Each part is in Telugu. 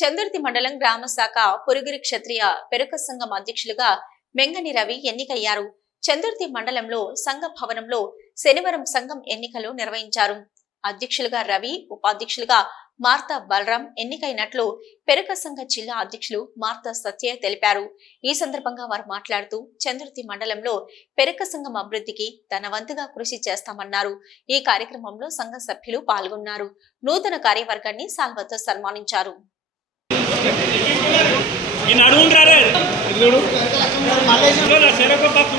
చందుర్తి మండలం గ్రామ శాఖ పొరుగురి క్షత్రియ పెరుక సంఘం అధ్యక్షులుగా మెంగని రవి ఎన్నికయ్యారు. చందుర్తి మండలంలో సంఘ భవనంలో శనివారం సంఘం ఎన్నికలు నిర్వహించారు. అధ్యక్షులుగా రవి ఉపాధ్యక్షులుగా మార్తా బలరాం ఎన్నికైనట్లు పెరక సంఘ జిల్లా అధ్యక్షులు మార్తా సత్య తెలిపారు. ఈ సందర్భంగా వారు మాట్లాడుతూ చంద్రుతి మండలంలో పెరక సంఘం అభివృద్ధికి తన వంతుగా కృషి చేస్తామన్నారు. ఈ కార్యక్రమంలో సంఘ సభ్యులు పాల్గొన్నారు. నూతన కార్యవర్గాన్ని సాల్వతో సన్మానించారు. ఈ నడువుండ్రారే చూడు చెరొక పక్క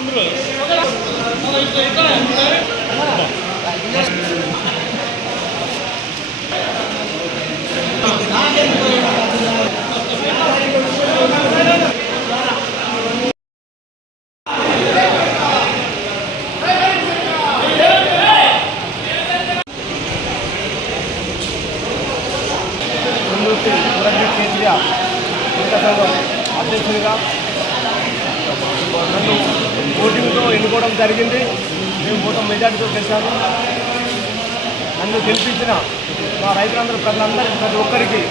ఇండియా కేంద్రీయ సంఘం నన్ను ఓటింగ్తో ఎన్నుకోవడం జరిగింది. నేను ఓటం మెజార్టీతో చేశాను నన్ను గెలిపించిన మా రైతులందరూ ప్రజలందరికీ ప్రతి ఒక్కరికి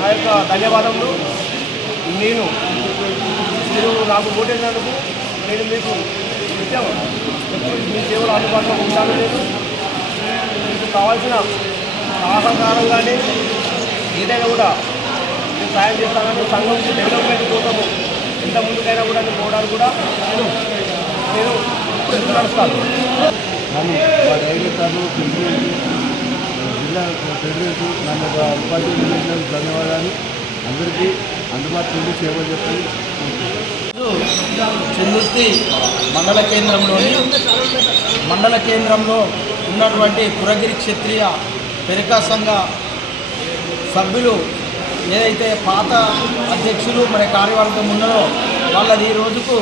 నా యొక్క ధన్యవాదములు. నేను మీరు నాకు ఓటేసినందుకు నేను మీకు నిత్యం ఎప్పుడు మీ సేవలు అందుబాటులో ఉంటాను నేను. మీకు కావాల్సిన సహకారం కానీ ఏదైనా కూడా సాయం చేస్తానని సంఘం డెవలప్మెంట్ కోసము ఎంత ముందుకైనా కూడా నేను పోవడానికి కూడా నేను నేను ఎదురు నడుస్తాను? నన్ను మా డైరెక్టర్లు జిల్లా ప్రెసిడెంట్ నన్ను ఒక ఉపాధ్యాయులు చేసినందుకు ధన్యవాదాలు. అందరికీ అందుబాటులో ఉండి సేవలు చెప్పండి. చందుర్తి మండల కేంద్రంలోని మండల కేంద్రంలో ఉన్నటువంటి పురగిరి క్షత్రియ పెరికా సంఘ సభ్యులు ఏదైతే పాత అధ్యక్షులు మరి కార్యవర్గం ఉన్నారో వాళ్ళది ఈ రోజుకు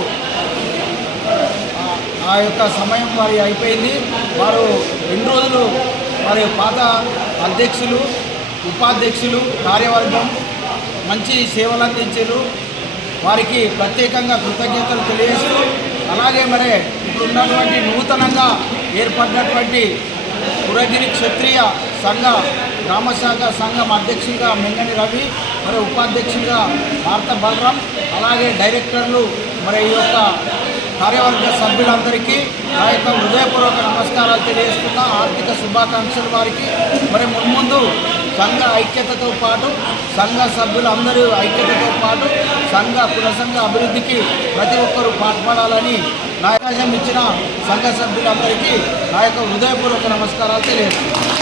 ఆ- యొక్క సమయం మరి అయిపోయింది. వారు రెండు రోజులు మరి పాత అధ్యక్షులు ఉపాధ్యక్షులు కార్యవర్గం మంచి సేవలు అందించారు. వారికి ప్రత్యేకంగా కృతజ్ఞతలు తెలియజేస్తూ అలాగే మరి ఇప్పుడున్నటువంటి నూతనంగా ఏర్పడినటువంటి పురగిరి క్షత్రియ సంఘ గ్రామశాఖ సంఘం అధ్యక్షుడిగా మెంగని రవి మరి ఉపాధ్యక్షుడిగా భారత బలరాం అలాగే డైరెక్టర్లు మరి ఈ యొక్క కార్యవర్గ సభ్యులందరికీ నా యొక్క హృదయపూర్వక నమస్కారాలు తెలియజేస్తున్న. ఆర్థిక శుభాకాంక్షలు వారికి. మరి మున్ముందు సంఘ ఐక్యతతో పాటు సంఘ సభ్యులందరూ ఐక్యతతో పాటు సంఘ కులసంఘ అభివృద్ధికి ప్రతి ఒక్కరూ పాల్పడాలని నాయకాశం ఇచ్చిన సంఘ సభ్యులందరికీ నా యొక్క హృదయపూర్వక నమస్కారాలు తెలియజేస్తున్నాను